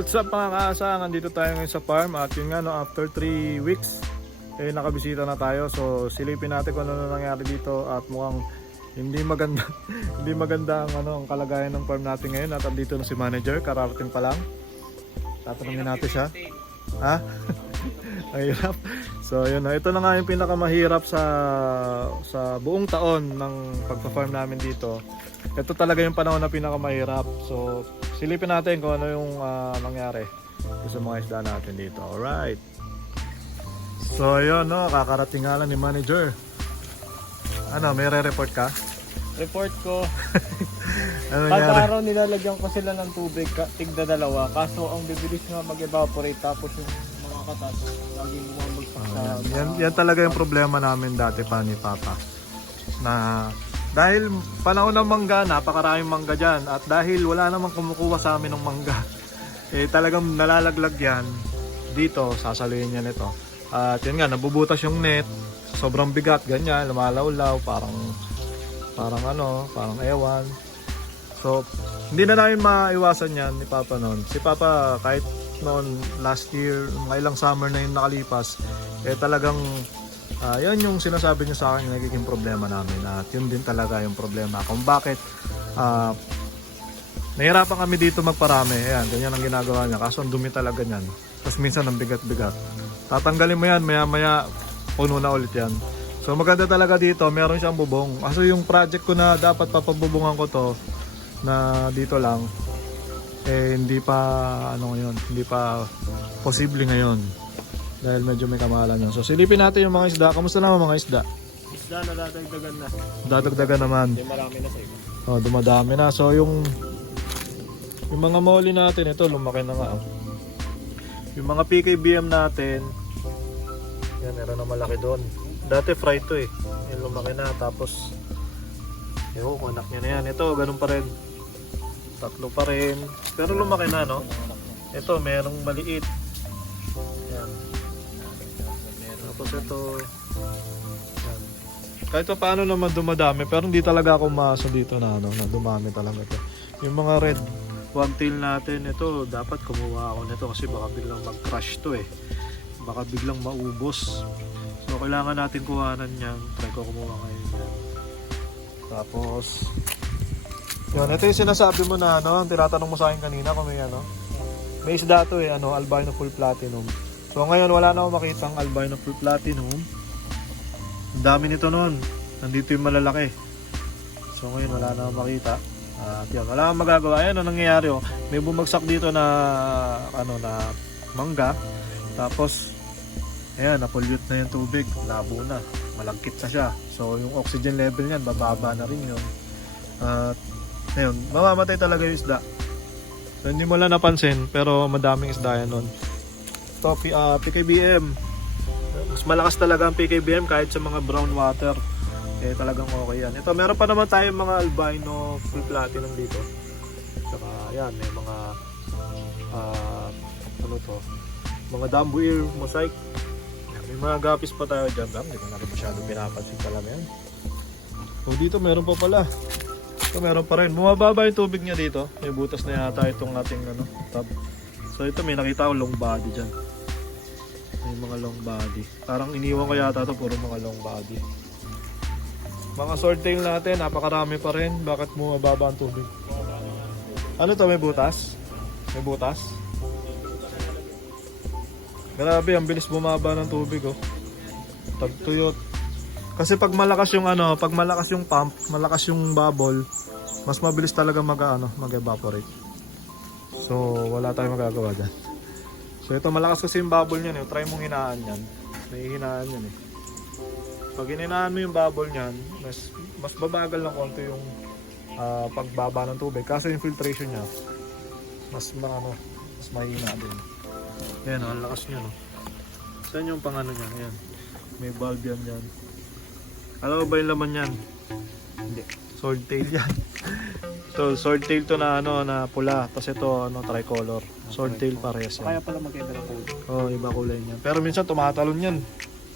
What's up mga kaasa, nandito tayo ngayon sa farm at yun nga no, after 3 weeks nakabisita na tayo. So silipin natin kung ano nangyari dito at mukhang hindi maganda hindi maganda ang kalagayan ng farm natin ngayon. At andito na si manager, kararating pa lang. Tatanungin natin siya. Ha? Mahirap. So yun na, ito na nga yung pinakamahirap sa buong taon ng pagpa-farm namin dito. Ito talaga yung panahon na pinakamahirap. So silipin natin kung ano yung nangyari sa mga isda natin dito. Alright. So ayun no, kakarating nga lang ni manager. Ano, may re-report ka? Report ko. Ano Kada nangyari? araw nilalagyan ko sila ng tubig, tigda dalawa. Kaso ang bibilis nga mag-evaporate, tapos yung mga katas laging bumabagsak sa Yan talaga yung problema namin dati pa ni Papa. Na dahil panahon ng mangga, napakaraming mangga dyan. At dahil wala namang kumukuha sa amin ng mangga, talagang nalalaglag yan. Dito, sasaluhin yan ito. At yun nga, nabubutas yung net. Sobrang bigat, ganyan, lumalawlaw, parang ewan. So, hindi na namin maiwasan yan ni Papa noon. Si Papa, kahit noon, last year, mga ilang summer na yung nakalipas, talagang yan yung sinasabi niya sa akin yung nagiging problema namin. At yun din talaga yung problema kung bakit nahirapan kami dito magparami. Ayan, ganyan ang ginagawa niya. Kaso ang dumi talaga niyan. Tapos minsan ang bigat-bigat. Tatanggalin mo yan, maya-maya puno na ulit yan. So maganda talaga dito, meron siyang bubong. Kaso yung project ko na dapat papabubungan ko to na dito lang, hindi pa hindi pa posible ngayon. Dahil medyo may kamahalan yun. So silipin natin yung mga isda. Kamusta naman mga isda? isda na dadagdagan na. Dadagdagan naman. Hindi marami na sa iba. Oh, dumadami na. So yung mga molly natin, ito lumaki na nga. Oh. Yung mga PKBM natin, yan, meron na malaki doon. Dati fry to Yan, lumaki na. Tapos anak niya na yan. Ito, ganun pa rin. Tatlo pa rin. Pero lumaki na, no? Ito, merong maliit. Yan. Tapos ito, yan. Kahit pa paano naman dumadami, pero hindi talaga ako umasa dito na dumami talaga ito. Yung mga red wagtail natin, ito dapat kumuha ako nito kasi baka biglang mag-crush to baka biglang maubos. So kailangan natin kuhanan yan. Try ko kumuha ngayon yan. Tapos yun, ito yung sinasabi mo na tinatanong mo sa akin kanina kung may isda to albino full platinum. So ngayon wala na akong makitang albino full platinum. Ang dami nito noon. Nandito yung malalaki. So ngayon wala na akong makita. Yan, wala akong magagawa. Ayan ang nangyayari may bumagsak dito na na mangga. Tapos ayan, na-pollute na yung tubig. Labo na. Malagkit na siya. So yung oxygen level niyan bababa na rin yun. At ayun, mamamatay talaga yung isda. So hindi mo lang napansin, pero madaming isda yan nun. Ito, PKBM. Mas malakas talaga ang PKBM kahit sa mga brown water. Talagang okay yan. Ito, meron pa naman tayong mga albino full platinum dito. Saka yan, may mga mga Dumbo ear mosaic. May mga gapis pa tayo dyan. Hindi ko na rin masyado pinapansin talaga yan. So dito meron pa pala. Ito meron pa rin. Bumababa yung tubig niya dito. May butas na yata itong ating tab. So ito may nakita ko long body dyan. May mga long body. Parang iniwan ko yata ito puro mga long body. Mga swordtail natin, napakarami pa rin. Bakit bumababa ang tubig? Ano to, may butas? May butas? Grabe, ang bilis bumaba ng tubig Tagtuyot. Kasi pag malakas yung pag malakas yung pump, malakas yung bubble, mas mabilis talaga mag-evaporate. So, wala tayong magagawa dyan. So, ito malakas kasi yung bubble niyan Try mong hinaan yan. May hinaan yan Pag hinaan mo yung bubble niyan, mas babagal ng konti yung pagbaba ng tubig. Kaso yung filtration niya, mas mahina din. Ayan ang lakas niya Saan yung niya? Ayan. May valve yan dyan. Alam mo ba yung laman yan? Hindi. Swordtail yan. So, swordtail to na na pula. Tapos ito tricolor. Swordtail parehas yan. Kaya pala magkaiba ng kulay. Iba kulay niyan. Pero minsan tumatalon yan.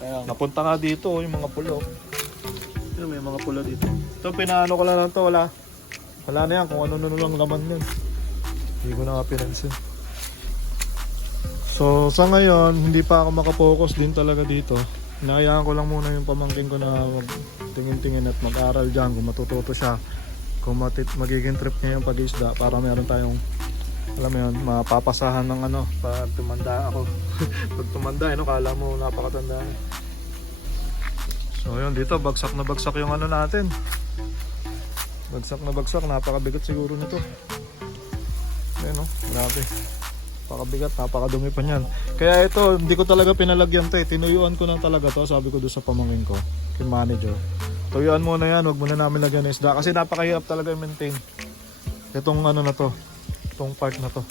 Kaya napunta nga dito yung mga pulo. May mga pula dito. Ito pinaano ko lang to, wala na yan kung ano lang laman yan. Hindi ko na nga pinansin. So sa ngayon, hindi pa ako makapokus din talaga dito. Hinahayaan ko lang muna yung pamangkin ko na tingin-tingin at mag-aral dyan kung matututo siya. Kung magiging trip niya yung pag-isda para meron tayong, alam mo yun, mapapasahan ng ano pag tumanda ako. Pag tumanda, kala mo napakatanda. So yun, dito bagsak na bagsak yung ano natin. Bagsak na bagsak, napakabigat siguro nito. Ayan, grabe. Napakabigat, napakadumi pa niyan. Kaya ito, hindi ko talaga pinalagyan to eh. Tinuyuan ko lang talaga to, sabi ko doon sa pamangkin ko, yung manager. Tuyuan muna yan, wag muna namin lagyan ng isda. Kasi napakahirap talaga i-maintain. Itong ano na to, itong part na to.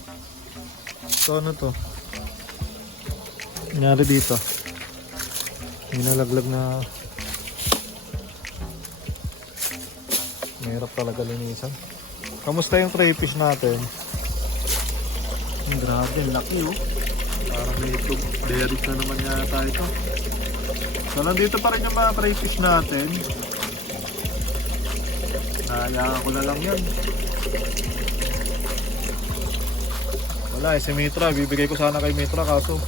So ano to? Nangyari dito. Minalaglag na. Mahirap talaga linisan. Kamusta yung crayfish natin? Grabe, laki oh. Parang may itlog. Berit na naman yata ito. So nandito pa rin yung mga crayfish natin. Nahayaan ko na lang yan. Wala si Mitra. Bibigay ko sana kay Mitra kaso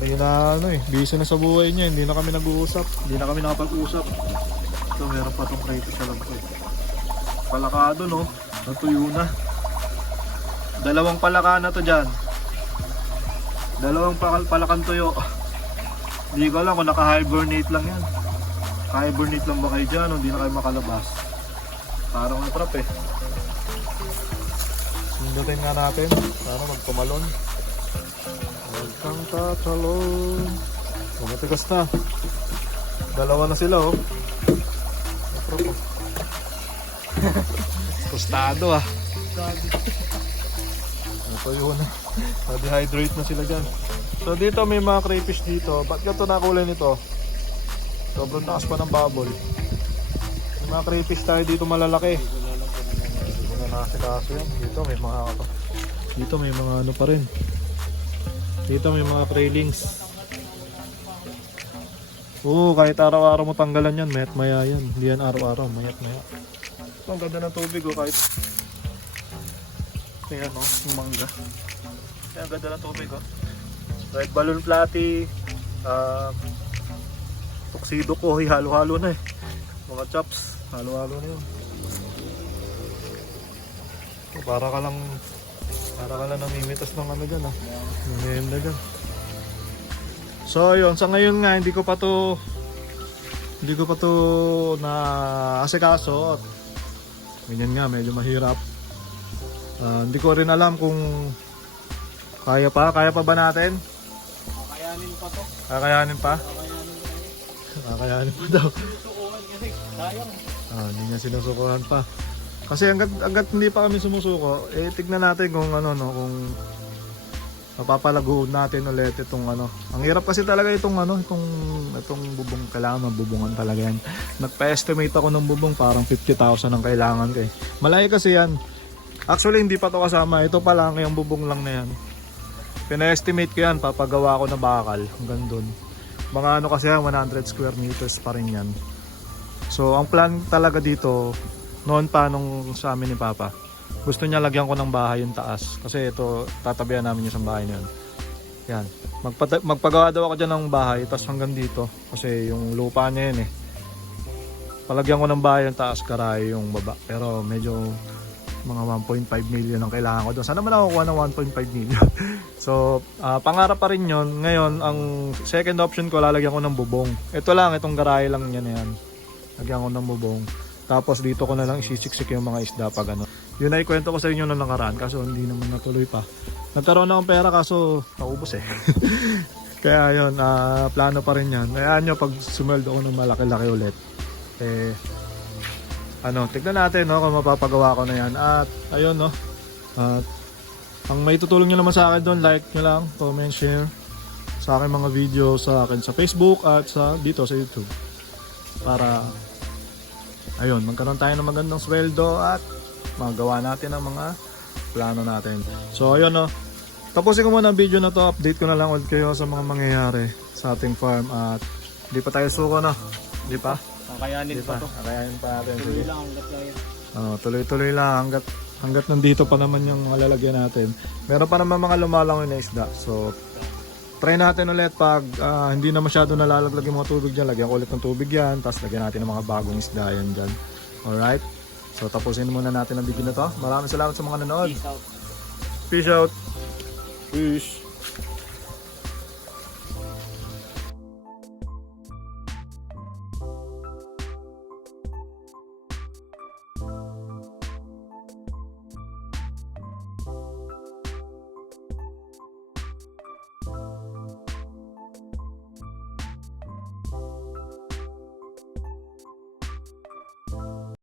hindi na busy na sa buhay niya. Hindi na kami nag-uusap. Hindi na kami nakapag-usap. So meron pa tong crayfish alam ko eh. Palakado no. Natuyo na. Dalawang palaka na to dyan. Dalawang palakan tuyo. Hindi ko alam kung naka-hibernate lang yan. Hibernate lang ba kayo dyan o hindi na kayo makalabas. Parang natrap eh. Sundutin nga natin para magpumalon. Welcome tatalon. Matigas na. Dalawa na sila oh. Natrap oh. Tostado ah. So yun, na-dehydrate na sila dyan. So dito may mga crayfish dito. Ba't ganito na kulay nito? Sobrang taas pa ng bubble. May mga crayfish tayo dito malalaki. Hindi ko na nakasikaso yan. Dito may mga ano pa rin. Dito may mga kraylings. Oo, kahit araw-araw mo tanggalan yan, mayat maya yan. Hindi yan araw-araw, mayat maya. So ang ganda ng tubig oh, kahit kaya no, yung mangga. Kaya ang ganda ng tubig oh. Red balloon platy, tuxedo ko, halo-halo na eh. Mga chops, halo-halo na yun. So, para ka lang namimitas ng ano dyan ah. Namimenda dyan. So yun, sa ngayon nga hindi ko pa to na asikaso. Ganyan nga, medyo mahirap. Hindi ko rin alam kung kaya pa ba natin? Kakayanin pa to. Kakayanin pa? Kakayanin pa daw. Susukuhan kasi sayang. Hindi niya sinusukuhan pa. Kasi hanggat hindi pa kami sumusuko, tignan natin kung kung mapapalago natin ulit itong ano. Ang hirap kasi talaga itong bubong, kailangan mabubungan talaga yan. Nagpa-estimate ako ng bubong, parang 50,000 ang kailangan ko eh. Malaki kasi yan. Actually hindi pa to kasama, ito pa lang yung bubong lang na yan. Pina-estimate ko yan, papagawa ko na bakal hanggang dun. Mga ano kasi yan, 100 square meters pa rin yan. So ang plan talaga dito, noon pa nung sa amin ni Papa, gusto niya lagyan ko ng bahay yung taas. Kasi ito, tatabihan namin yung isang bahay na yan. Yan. Magpagawa daw ako dyan ng bahay, tapos hanggang dito. Kasi yung lupa niya yun eh. Palagyan ko ng bahay yung taas, garahe yung baba. Pero medyo mga 1.5 million ang kailangan ko doon. Sana man ako kuha ng 1.5 million. So, pangarap pa rin yun. Ngayon, ang second option ko, lalagyan ko ng bubong. Ito lang, itong garahe lang yan na yan. Lagyan ko ng bubong. Tapos dito ko na lang isisiksik yung mga isda pag ano. Yun ay kwento ko sa inyo nung nakaraan, kaso hindi naman natuloy pa. Nagkaroon na akong pera kaso naubos eh. Kaya yun, plano pa rin yan. Kaya nyo, pag sumweldo ko ng malaki-laki ulit, tignan natin kung mapapagawa ko na yan. At ayun at ang may tutulong nyo naman sa akin doon, like nyo lang, comment, share sa akin mga video sa akin sa Facebook at dito sa YouTube. Para ayun, magkaroon tayo ng magandang sweldo at magawa natin ang mga plano natin. So ayun tapusin ko muna ang video na to. Update ko na lang ulit kayo sa mga mangyayari sa ating farm. At hindi pa tayo suko na. Hindi pa? Kakayanin pa to. Kakayanin pa natin. Tuloy lang hanggat kaya. Tuloy-tuloy lang hanggat Hanggat nandito pa naman yung mga lalagyan natin. Meron pa naman mga lumalangoy na isda. So, try natin ulit pag hindi na masyado nalalaglag yung mga tubig dyan. Lagyan ko ulit ng tubig yan. Tapos lagyan natin ng mga bagong isda yan dyan. Alright? So, tapusin muna natin ang video na to. Maraming salamat sa mga nanood. Peace out. Peace out. Peace.